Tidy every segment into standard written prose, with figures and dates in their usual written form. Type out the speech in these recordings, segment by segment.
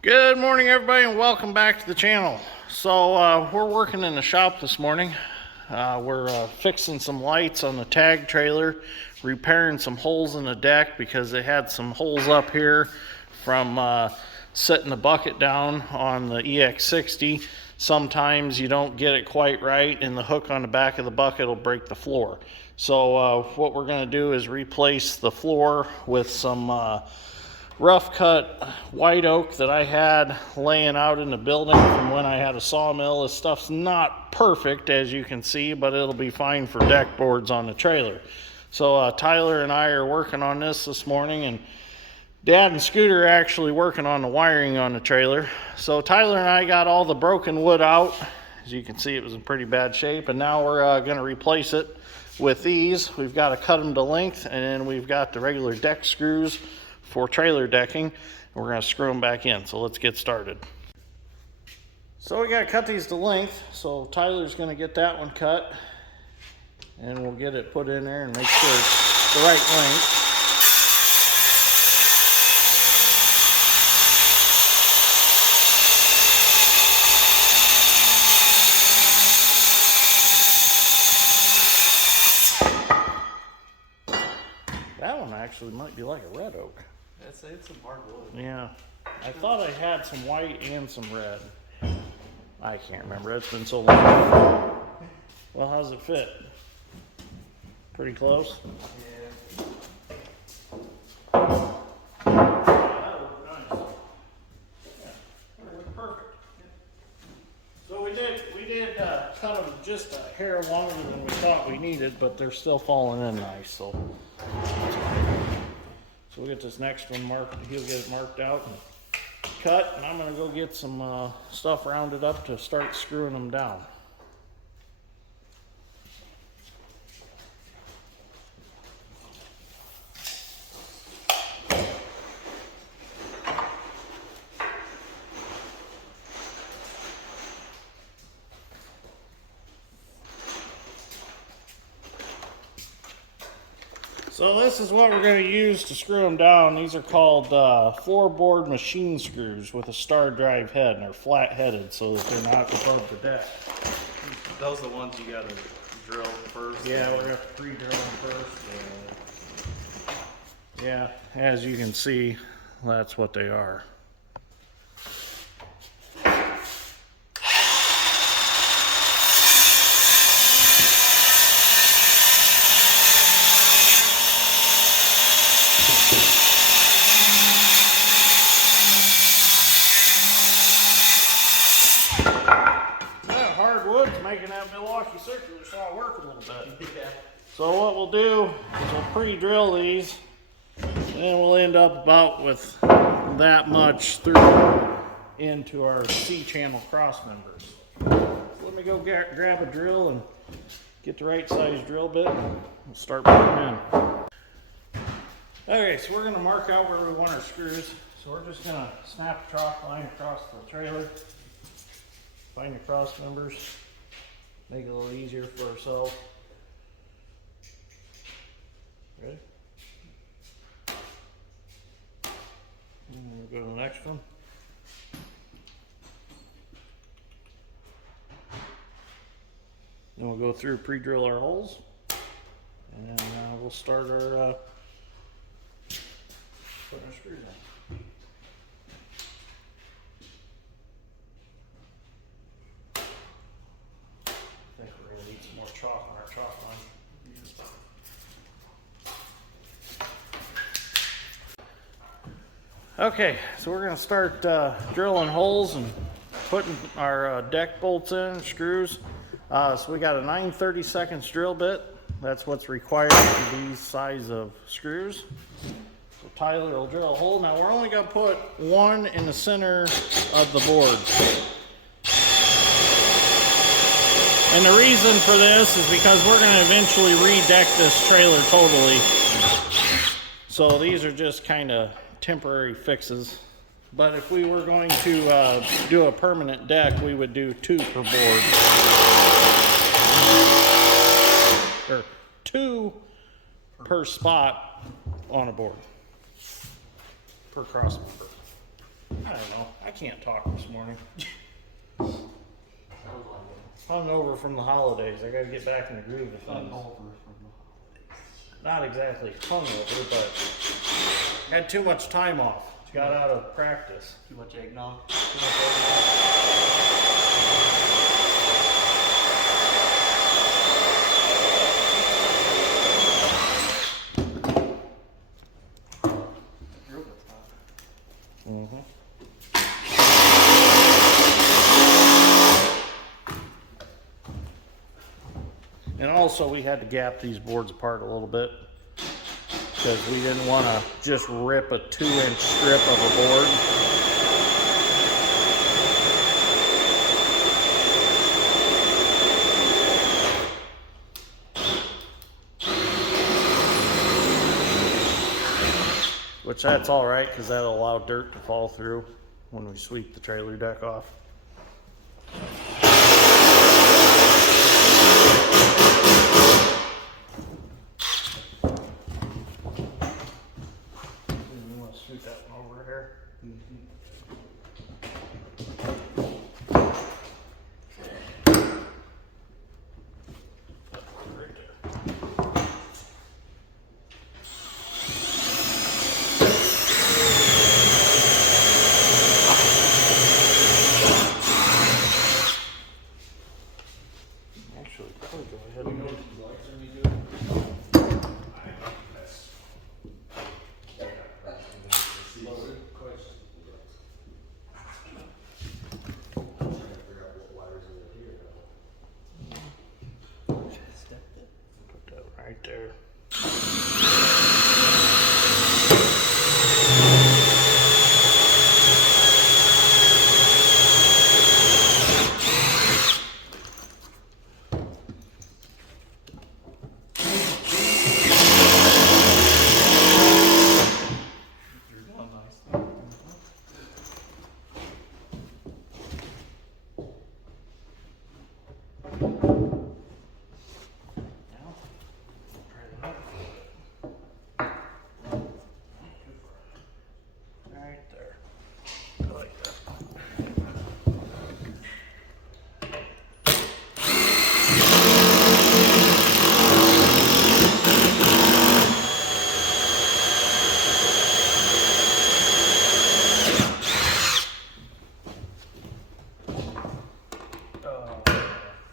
Good morning, everybody, and welcome back to the channel. So we're working in the shop this morning. We're fixing some lights on the tag trailer, repairing some holes in the deck because they had some holes up here from setting the bucket down on the EX60. Sometimes you don't get it quite right and the hook on the back of the bucket will break the floor. So what we're going to do is replace the floor with some rough cut white oak that I had laying out in the building from when I had a sawmill. This stuff's not perfect, as you can see, but it'll be fine for deck boards on the trailer. So Tyler and I are working on this morning, and Dad and Scooter are actually working on the wiring on the trailer. So Tyler and I got all the broken wood out. As you can see, it was in pretty bad shape, and now we're going to replace it with these. We've got to cut them to length, and then we've got the regular deck screws for trailer decking, and we're going to screw them back in. So let's get started. So we got to cut these to length, so Tyler's going to get that one cut, and we'll get it put in there and make sure it's the right length. That one actually might be like a red oak. It's some hardwood. Yeah, I thought I had some white and some red. I can't remember, it's been so long. Well, how's it fit? Pretty close? Yeah. That looked nice. Yeah, that looked perfect. So we did cut them just a hair longer than we thought we needed, but they're still falling in nice. So we'll get this next one marked. He'll get it marked out and cut, and I'm gonna go get some stuff rounded up to start screwing them down. So this is what we're going to use to screw them down. These are called floorboard machine screws with a star drive head, and they're flat headed so that they're not above the deck. Those are the ones you gotta drill first. Yeah, we're going to have to pre-drill them first. Yeah, as you can see, that's what they are. Making that Milwaukee circular saw work a little bit. Yeah. So what we'll do is we'll pre-drill these, and we'll end up about with that much through into our C-channel cross members. Let me go grab a drill and get the right size drill bit, and we'll start putting in. Okay, so we're going to mark out where we want our screws. So we're just going to snap a chalk line across the trailer, find the cross members. Make it a little easier for ourselves. Ready? And we'll go to the next one. Then we'll go through, pre-drill our holes, and we'll start our putting our screws in. I think we're going to need some more chalk on our chalk line. Okay, so we're going to start drilling holes and putting our deck bolts in, screws. So we got a 9/32 drill bit. That's what's required for these size of screws. So Tyler will drill a hole. Now we're only going to put one in the center of the board. And the reason for this is because we're going to eventually redeck this trailer totally. So these are just kind of temporary fixes. But if we were going to do a permanent deck, we would do 2 per board. Or 2 per spot on a board. Per cross member. I don't know. I can't talk this morning. Hungover from the holidays. I gotta get back in the groove of things. Not exactly hungover, but had too much time off. Got out of practice. Too much eggnog. Too much eggnog. And also we had to gap these boards apart a little bit because we didn't want to just rip a 2-inch strip of a board. Which that's all right because that'll allow dirt to fall through when we sweep the trailer deck off. Scoot that one over here. Right there. Actually, probably go ahead and go. Put that right there.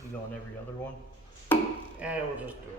You going every other one? Yeah, we'll just do it.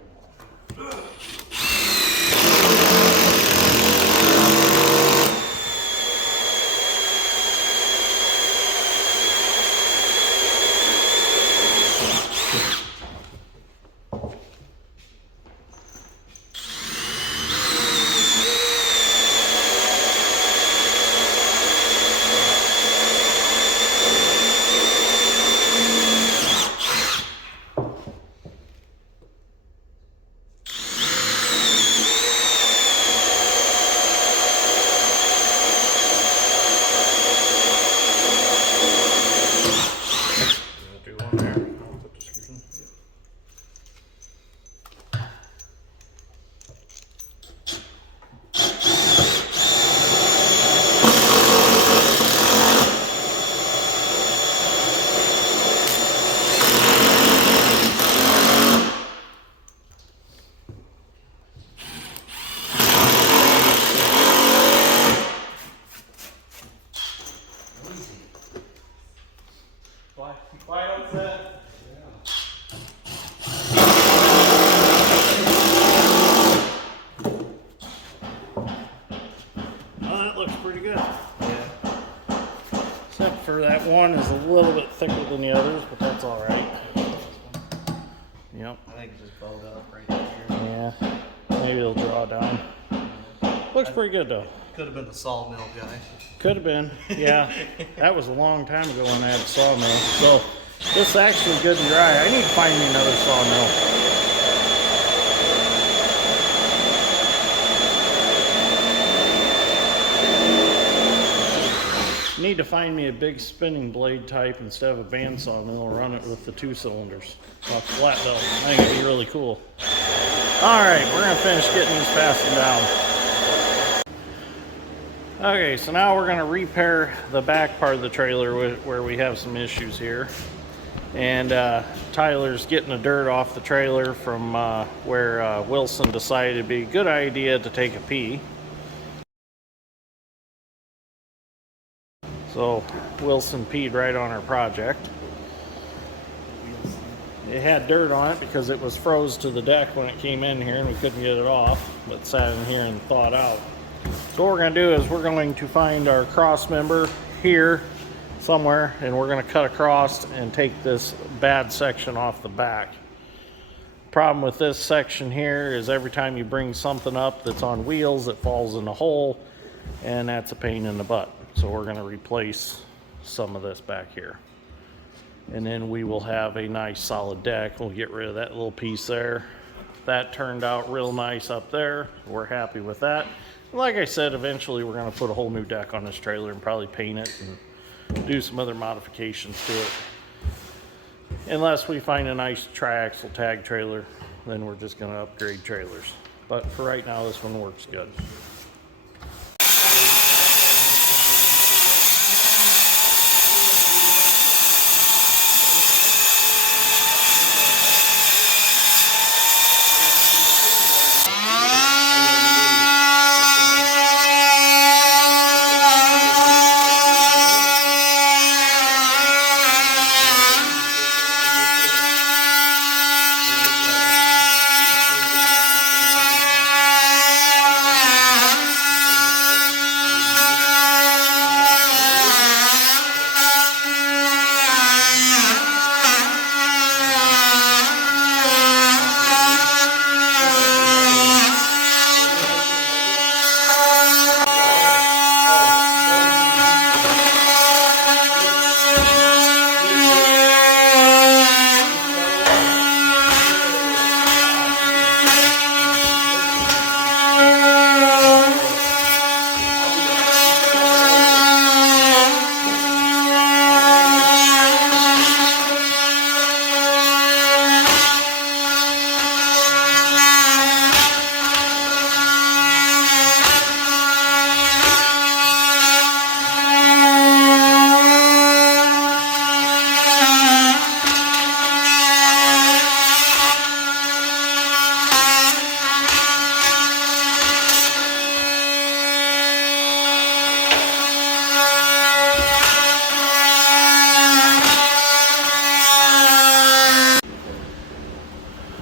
Why was that? Well, that looks pretty good. Yeah. Except for that one is a little bit thicker than the others, but that's all right. Yep. I think it just bowed up right here. Yeah. Maybe it'll draw down. Looks pretty good though. Could have been the sawmill guy. Could have been. Yeah. That was a long time ago when I had a sawmill. So this is actually good and dry. I need to find me another sawmill. Need to find me a big spinning blade type instead of a bandsaw, and then I'll run it with the 2 cylinders. Off flat belt. I think it'd be really cool. Alright, we're gonna finish getting these fastened down. Okay, so now we're going to repair the back part of the trailer where we have some issues here. And Tyler's getting the dirt off the trailer from where Wilson decided it'd be a good idea to take a pee. So Wilson peed right on our project. It had dirt on it because it was froze to the deck when it came in here and we couldn't get it off, but sat in here and thawed out. So what we're going to do is we're going to find our cross member here somewhere, and we're going to cut across and take this bad section off the back. Problem with this section here is every time you bring something up that's on wheels, it falls in a hole, and that's a pain in the butt. So we're going to replace some of this back here. And then we will have a nice solid deck. We'll get rid of that little piece there. That turned out real nice up there. We're happy with that. Like I said, eventually we're going to put a whole new deck on this trailer and probably paint it and do some other modifications to it. Unless we find a nice tri-axle tag trailer, then we're just going to upgrade trailers. But for right now, this one works good.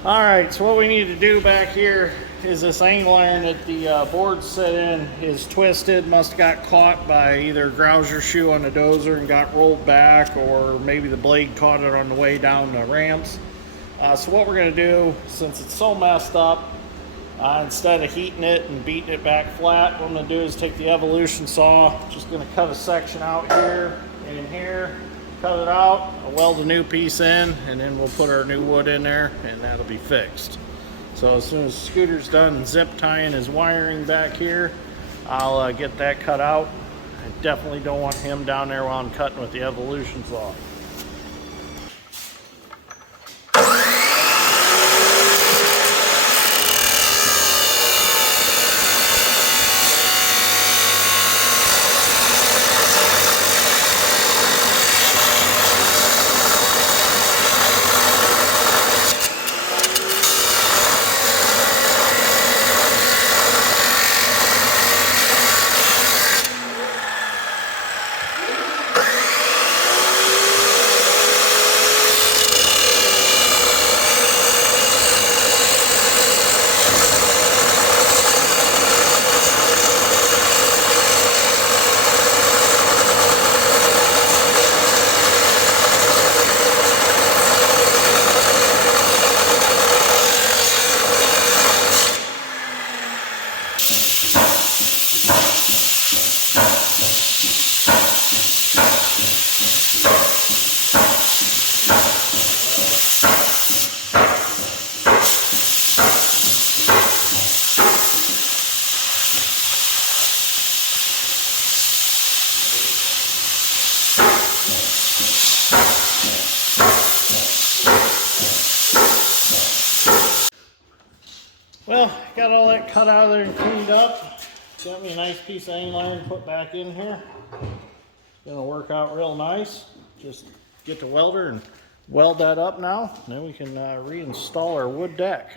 Alright, so what we need to do back here is this angle iron that the board's set in is twisted. Must have got caught by either a grouser shoe on the dozer and got rolled back, or maybe the blade caught it on the way down the ramps. So what we're going to do, since it's so messed up, instead of heating it and beating it back flat, what I'm going to do is take the Evolution saw, just going to cut a section out here and in here, cut it out, I'll weld a new piece in, and then we'll put our new wood in there, and that'll be fixed. So as soon as Scooter's done zip tying his wiring back here, I'll get that cut out. I definitely don't want him down there while I'm cutting with the Evolution saw. Well, got all that cut out of there and cleaned up. got me a nice piece of angle iron to put back in here. It's gonna work out real nice. Just get the welder and weld that up now. And then we can reinstall our wood deck.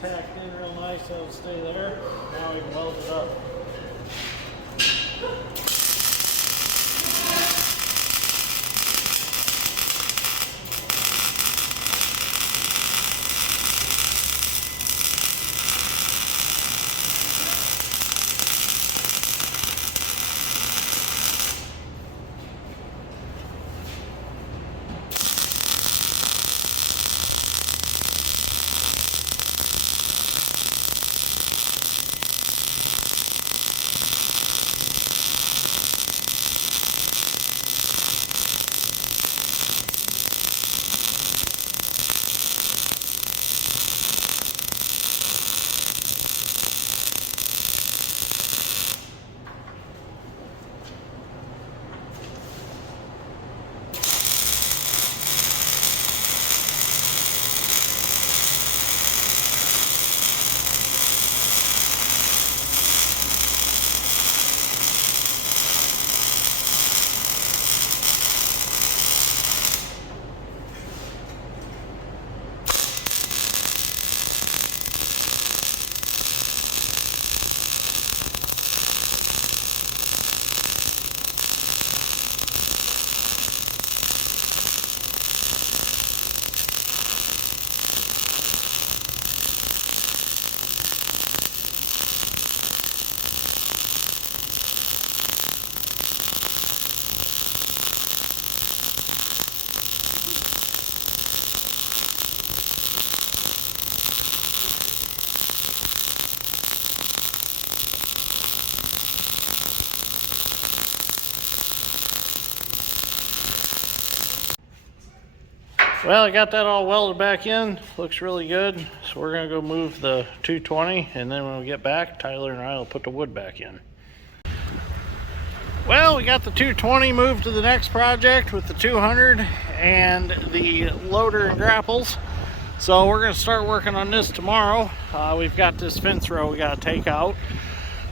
Tacked in real nice, so it'll stay there. Now we can weld it up. Well, I got that all welded back in. Looks really good. So we're gonna go move the 220, and then when we get back, Tyler and I will put the wood back in. Well, we got the 220 moved to the next project with the 200 and the loader and grapples. So we're gonna start working on this tomorrow. We've got this fence row we gotta take out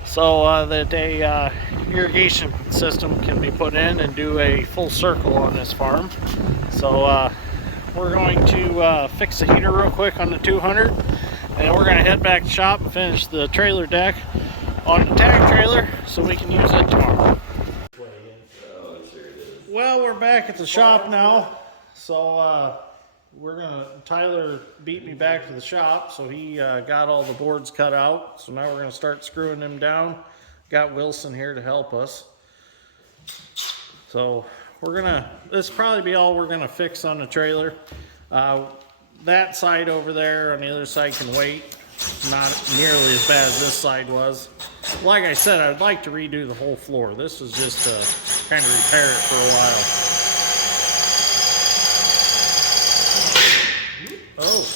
so that a irrigation system can be put in and do a full circle on this farm. So we're going to fix the heater real quick on the 200, and we're going to head back to the shop and finish the trailer deck on the tag trailer so we can use it tomorrow. Well, we're back at the shop now, so Tyler beat me back to the shop, so he got all the boards cut out. So now we're going to start screwing them down. Got Wilson here to help us. So this will probably be all we're gonna fix on the trailer. That side over there on the other side can wait. Not nearly as bad as this side was. Like I said, I'd like to redo the whole floor. This is just to kind of repair it for a while. Oh.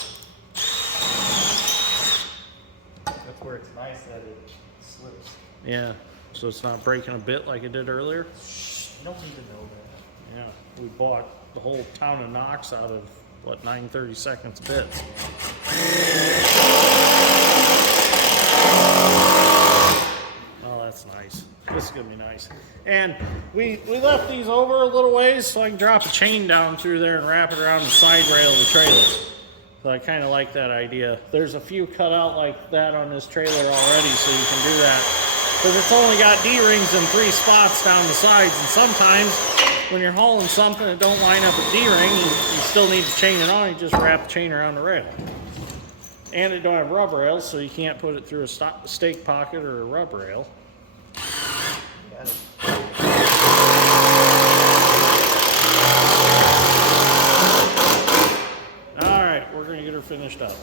That's where it's nice that it slips. Yeah, so it's not breaking a bit like it did earlier. You don't need to know that. Yeah, we bought the whole town of Knox out of, what, 9/32 bits. Oh, that's nice. This is gonna be nice. And we left these over a little ways so I can drop a chain down through there and wrap it around the side rail of the trailer. So I kind of like that idea. There's a few cut out like that on this trailer already, so you can do that. Because it's only got D-rings in 3 spots down the sides, and sometimes when you're hauling something that don't line up with D-ring, you still need to chain it on. You just wrap the chain around the rail. And it don't have rub rails, so you can't put it through a stake pocket or a rub rail. Got it. All right, we're gonna get her finished up.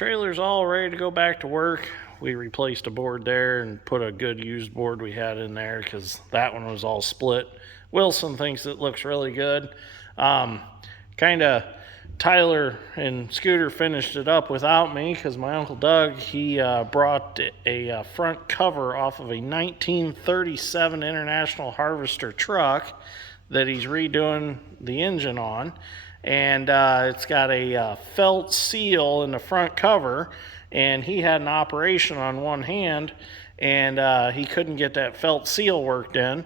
trailer's all ready to go back to work. We replaced a board there and put a good used board we had in there because that one was all split. Wilson thinks it looks really good. Kind of Tyler and Scooter finished it up without me because my Uncle Doug, he brought a front cover off of a 1937 International Harvester truck that he's redoing the engine on. And it's got a felt seal in the front cover, and he had an operation on one hand, and he couldn't get that felt seal worked in,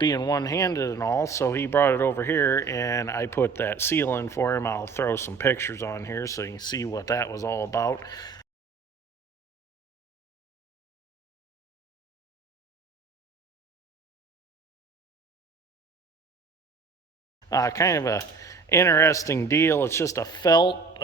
being one-handed and all, so he brought it over here, and I put that seal in for him. I'll throw some pictures on here so you can see what that was all about. Kind of a interesting deal. It's just a felt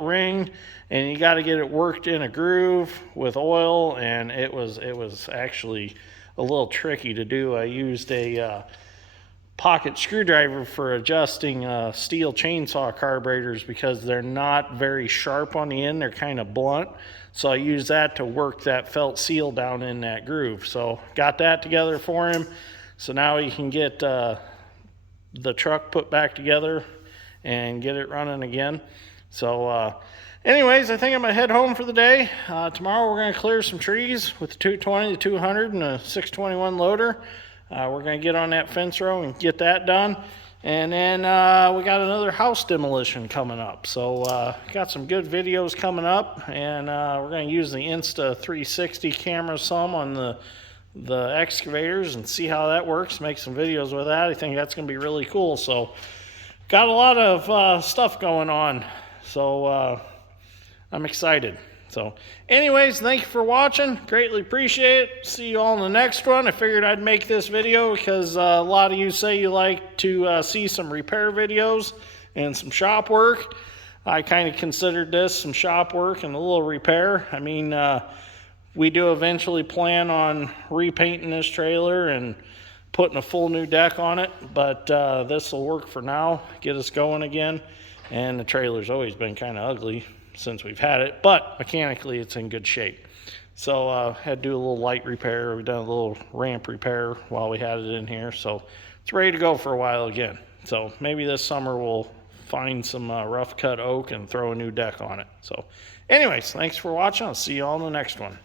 ring, and you got to get it worked in a groove with oil, and it was actually a little tricky to do. I used a pocket screwdriver for adjusting steel chainsaw carburetors because they're not very sharp on the end. They're kind of blunt, so I used that to work that felt seal down in that groove. So got that together for him, so now he can get the truck put back together and get it running again. So anyways, I think I'm gonna head home for the day. Tomorrow we're gonna clear some trees with the 220, the 200, and a 621 loader. We're gonna get on that fence row and get that done. And then we got another house demolition coming up. So got some good videos coming up, and we're gonna use the Insta360 camera some on the excavators and see how that works, make some videos with that. I think that's going to be really cool. So got a lot of stuff going on, so I'm excited. So anyways, thank you for watching, greatly appreciate it. See you all in the next one. I figured I'd make this video because a lot of you say you like to see some repair videos and some shop work. I kind of considered this some shop work and a little repair. I mean, we do eventually plan on repainting this trailer and putting a full new deck on it, but this will work for now, get us going again. And the trailer's always been kind of ugly since we've had it, but mechanically it's in good shape. So had to do a little light repair. We've done a little ramp repair while we had it in here, so it's ready to go for a while again. So maybe this summer we'll find some rough cut oak and throw a new deck on it. So anyways, thanks for watching. I'll see you all in the next one.